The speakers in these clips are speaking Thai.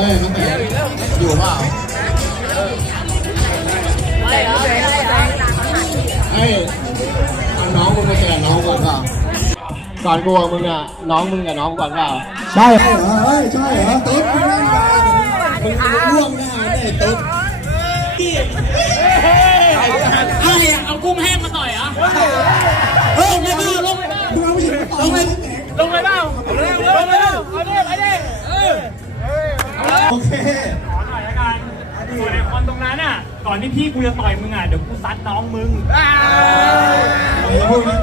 อ้ยน้องเต๋อยู่เปล่าเอ้ยเอาน้องมึงมาแก่น้องก่อนเปล่าก่อนกูกับมึงอะน้องมึงกับน้องก่อนเปล่าใช่ใช่เหรอเฮ้ยใช่เหรอตุ๊ดมึงนั่งไปมึงมึงล่วงหน้าเนี่ยตุ๊ดอะไรอะเอากุ้งแห้งมาต่อยเหรอเฮ้ยไม่บ้าลงไปบ้ามึงเอาผู้หญิงเลยลงไปบ้าลงไปบ้าเอาดิไดิเออ โอเค ขอหน่อยละกันส่วนไอ้คนตรงนั้นอะ ก่อนที่พี่กูจะต่อยมึงอะ เดี๋ยวกูซัดน้องมึงไอ้พวกนี้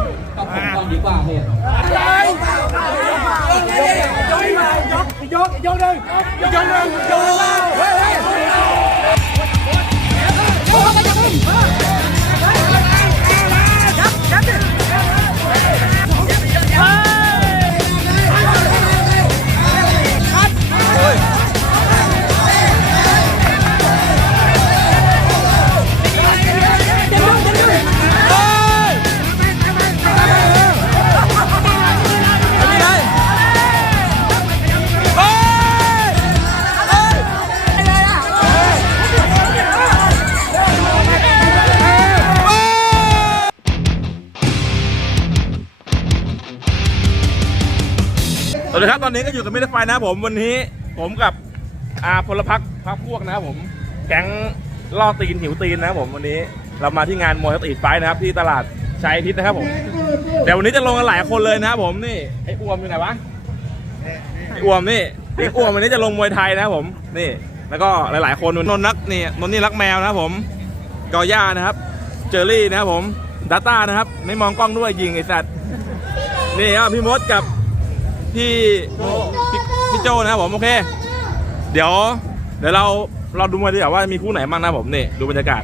สวัสดีครับตอนนี้ก็อยู่กับมิตรไฟนะผมวันนี้ผมกับอาพลพักพักพวกนะครับผมแก๊งล่อตีนหิวตีนนะครับผมวันนี้เรามาที่งานมวยสตรีทไฟท์นะครับที่ตลาดชัยอาทิศนะครับผมเดี๋ยววันนี้จะลงกันหลายคนเลยนะครับผมนี่ไอ้อ้วมอยู่ไหนวะไอ้อ้วมนี่ไอ้อ้วมวันนี้จะลงมวยไทยนะครับผมนี่แล้วก็หลาย ๆ คนนนนักนี่นนนี่รักแมวนะครับผมกอย่านะครับ เจอรี่นะครับผมดัตต้านะครับ ไม่มองกล้องด้วยยิงไอ้สัตว์นี่ครับพี่มดกับ พี่พี่พี่โจนะครับผมโอเค เดี๋ยว เดี๋ยวเราเราดูมาดีกว่าว่ามีคู่ไหนบ้างนะครับผมนี่ดูบรรยากาศ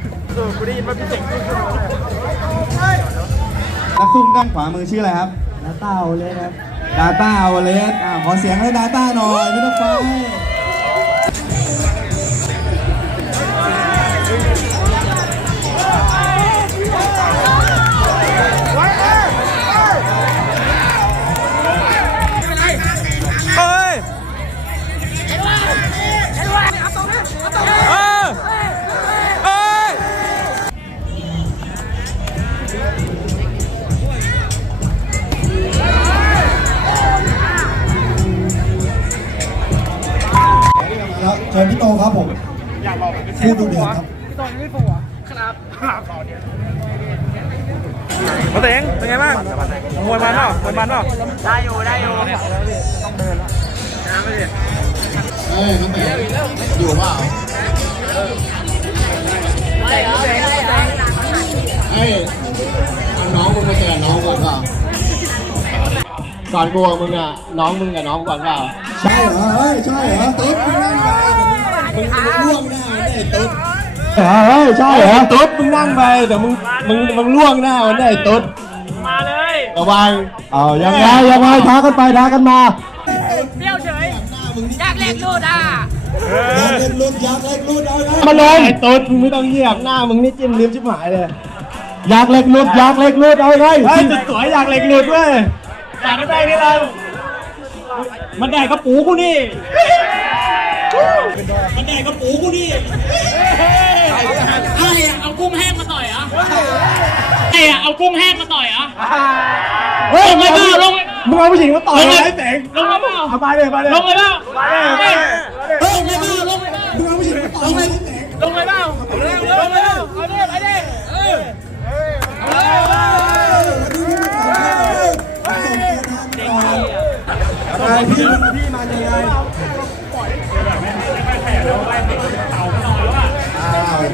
นักซุ่มด้านขวามือชื่ออะไรครับน้าเต้าเลยครับดาต้าวเลสอ่าขอเสียงให้ดาต้าหน่อยไม่ต้องไฟเดือดครับมาเตงเป็นไงบ้างมวยมันเปล่ามวยมันเปล่าได้อยู่ได้อยู่เอ้ยน้องเต๋อยู่เปล่าเอ้ยเอาน้องมึงมาแก่น้องก่อนเปล่าก่อนกูกับมึงอะน้องมึงกับน้องก่อนเปล่าใช่เหรอเฮ้ยใช่เหรอตุ๊ดมึงนั่งไปมึงมึงล่วงหน้าเนี่ยตุ๊ด เฮ้ยใช่เหรอตุ๊ดมึงนั่งไปเดี๋ยวมึงมึงมึงล่วงหน้ามันได้ตุ๊ดมาเลยระวังเอายังไงยังไงท้ากันไปท้ากันมาเปรี้ยวเฉยอยากเล่นลูดอะอยากเล่นรุ่นอยากเล่นรุ่นเอานะมาเลยไอ้ตุ๊ดมึงไม่ต้องเหยียบหน้ามึงนี่จิ้มลิ้มชิบหายเลยอยากเล็กหลุดอยากเล็กหลุดเอาไงเฮ้ยจะสวยอยากเล็กหลุดเว้ยอยากได้นี่เรามันได้กระปูกูนี่มันได้กระปูกูนี่ กุ้งแห้งมาต่อยเหรออะไรอะเอากุ้งแห้งมาต่อยเหรอเฮ้ยลงไปบ้าลงไปบ้ามึงเอาผู้หญิงมาต่อยลงไปไอ้แสงลงไปบ้าเอาไปเลยไปเลยลงไปบ้าไปเลยเฮ้ยไม่บ้าลงไปบ้ามึงเอาผู้หญิงมาต่อยเลยลงไปบ้าลงไปบ้าเอาดิไปดิเออพี่พี่มายังไงอ้าว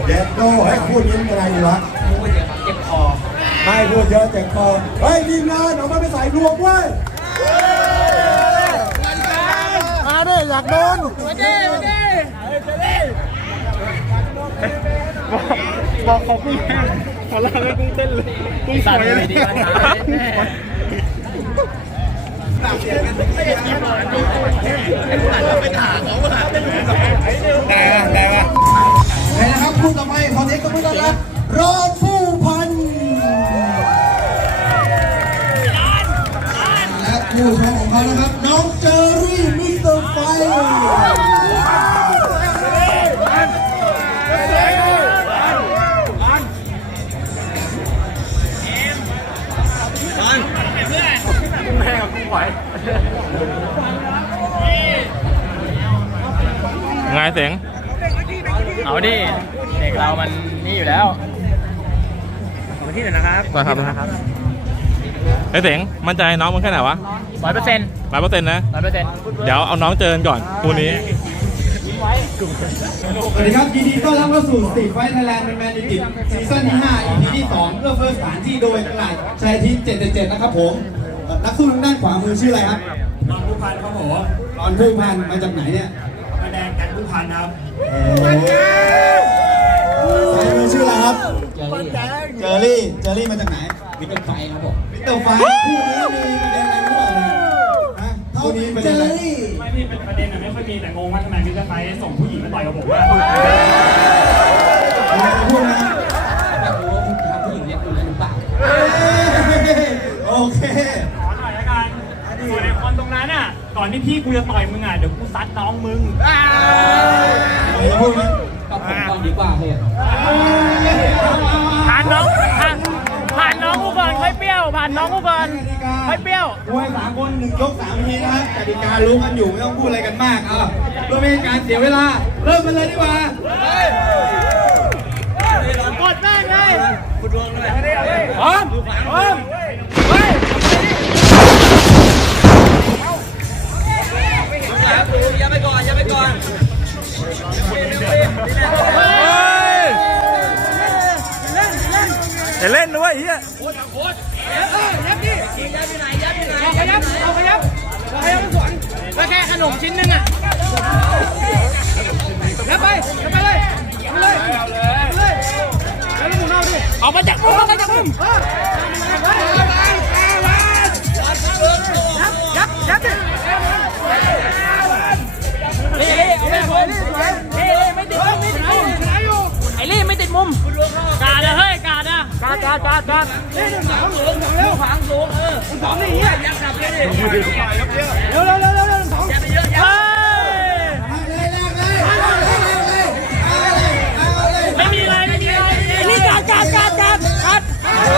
เด็ดโก้ให้พูดยิ้มอะไรอยู่วะเจ็บคอ ไม่พูดเยอะเจ็บคอ เฮ้ยทีมงานออกมาไปใส่รวมเว้ยมาดิอยากโดนมาดิมาดิบอกขอบคุณแม่ขอลาเลยกุ้งเต้นเลยกุ้งสวยเลย ได้ปะได้ปะเห็นนะครับคู่ต่อไปขอเสียงกับมือต้อนรับรองผู้พันและผู้ชมของเขานะครับ น้องเจอรี่มิสเตอร์ไฟ ไงเสียง เอาดิ เด็กเรามันนี่อยู่แล้วขอที่หนึ่งนะครับได้ครับนะครับ ไอ้เสียงมั่นใจน้องมันแค่ไหนวะร้อยเปอร์เซ็นต์ร้อยเปอร์เซ็นต์นะร้อยเปอร์เซ็นต์เดี๋ยวเอาน้องเจอกันก่อนคู่นี้สวัสดีครับยินดีต้อนรับเข้าสู่สตรีทไฟท์ไทยแลนด์เป็นแมนดิกิตซีซั่นที่ 5 EP ที่ 2เพื่อเฟิร์สสถานที่โดยตลาดชายอาทิตย์777 นะครับผมเอ่อนักสู้ทางด้านขวามือชื่ออะไรครับรองผู้พันครับผมรอนผู้พันมาจากไหนเนี่ยมาแดงกัน ผู้พันครับซ้ายมือชื่ออะไรครับ เจอรี่ เจอรี่มาจากไหนมิเตอร์ไฟครับผมมิสเตอร์ไฟท์คู่นี้มีประเด็นอะไรหรือเปล่าเนี่ยฮะคู่นี้ประเด็นอะไรไม่พี่เป็นประเด็นอะไม่ค่อยมีแต่งงว่าทำไมมิสเตอร์ไฟส่งผู้หญิงมาต่อยกับผมว่ามีอะไรจะพูดไหมอยากรู้ว่าคุณทำผู้หญิงเรียกคุณหรือเปล่าเอ้ยโอเคขอหน่อยละกันส่วนในคอนตรงนั้นอะ ก่อนที่พี่กูจะต่อยมึงอะเดี๋ยวกูซัดน้องมึงอะไรจะพูดไหมก็ผมก่อนดีกว่าเลยผ่านน้องผ่านผ่านน้องกูก่อนค่อยเปรี้ยว ผ่านน้องกูก่อนกติกาค่อยเปรี้ยวมวยสามคนหนึ่งยกสามนาทีนะครับกติการู้กันอยู่ไม่ต้องพูดอะไรกันมากอะเพื่อไม่ให้การเสียเวลา เริ่มกันเลยดีกว่ากดแม่งเลยพร้อมพร้อม กาดอะเฮ้ยกาดอะกาดกาดกาดกาดเฮ้ยหนึ่งสองสูงสองเร็วฝังสูงเออสองนี่เหี้ยยังขับเลยเร็วเร็วเร็ว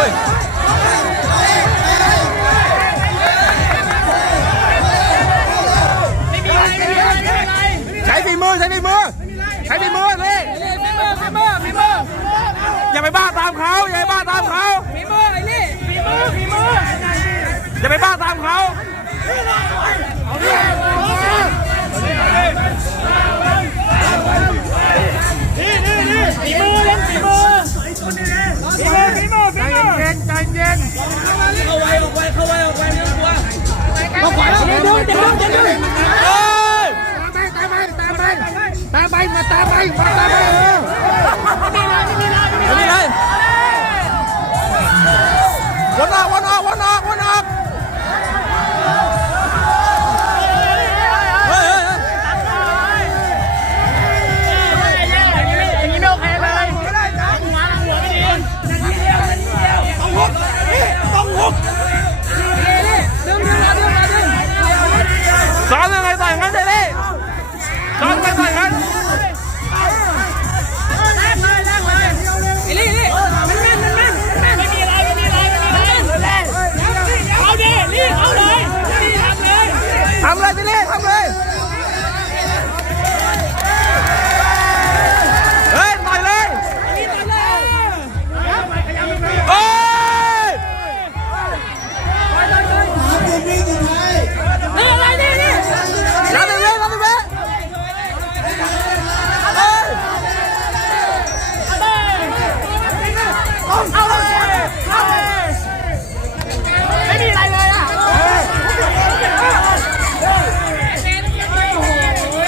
ดไม่มีอะไรไม่มีอะไรไม่มีอะไรใช้ฝีมือใช้ฝีมือใช้ฝีมือเลยฝีมือฝีมือฝีมืออย่าไปบ้าตามเขาอย่าไปบ้าตามเขาฝีมือไอ้นี่ฝีมือฝีมืออย่าไปบ้าตามเขานี่ เย็นใจเย็นเข้าไว้ออกไว้เข้าไว้ออกไว้ไม่ต้องกลัวเข้าไปเดี๋ยวเดี๋ยวเดี๋ยวเดี๋ยวเอ้ยตามไปตามไปตามไปมาตามไปมาตามไป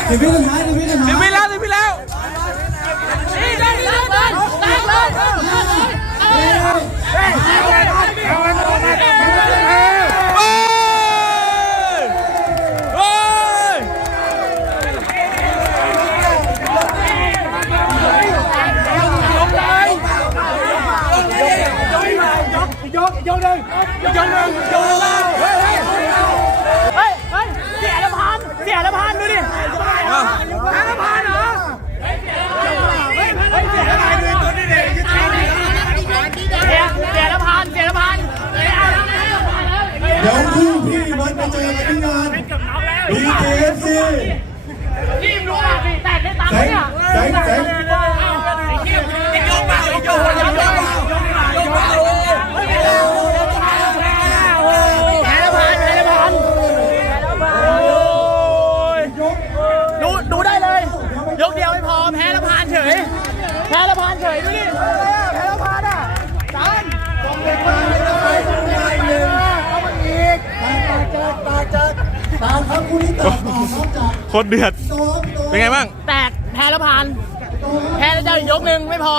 สิบวิสุดท้ายสิบวิสุดท้ายสิบวิแล้วสิบวิแล้วนี่ได้เลยได้เลยเฮ้ยเฮ้ยเฮ้ยเฮ้ยเสียละพันเสียละพันดูดิเสีย ละพันเหรอเฮ้ยเฮ้ยเสียละพันเลยวนี้เอเสียเสียละพันเสียละพันเสียละพันเดี๋ยวคู่พี่มันไปเจอกันที่งานเกือบน็อกแล้ว BKFC รีบรู้อะแตกได้ตเจ๋งเจ๋งยกเบาอีกยกเบาอีกยกเบา พ้แล้วผ่านเฉยดูดิแพ้แล้วผ่านอะจานตามครับคู่นี้ต่อต่อนอกจากโคตรเดือดโต๊ะโต๊ะเป็นไงบ้าง แตกแพ้แล้วผ่านแพ้แล้วเจ้าอีกยกหนึ่งไม่พอ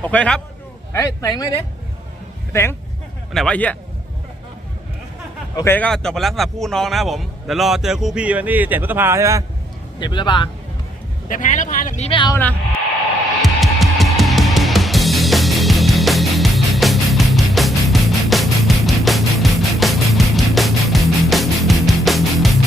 โอเคครับเอ้ยเต๋งไหมดิเต๋งไปไหนวะไอ้เฮียโอเคก็จบไปแล้วสำหรับคู่น้องนะครับผม เดี๋ยวรอเจอคู่พี่วันที่เจ็ดพฤษภาใช่ไหมเจ็บพฤษภาแต่แพ้แล้วผ่านแบบนี้ไม่เอานะ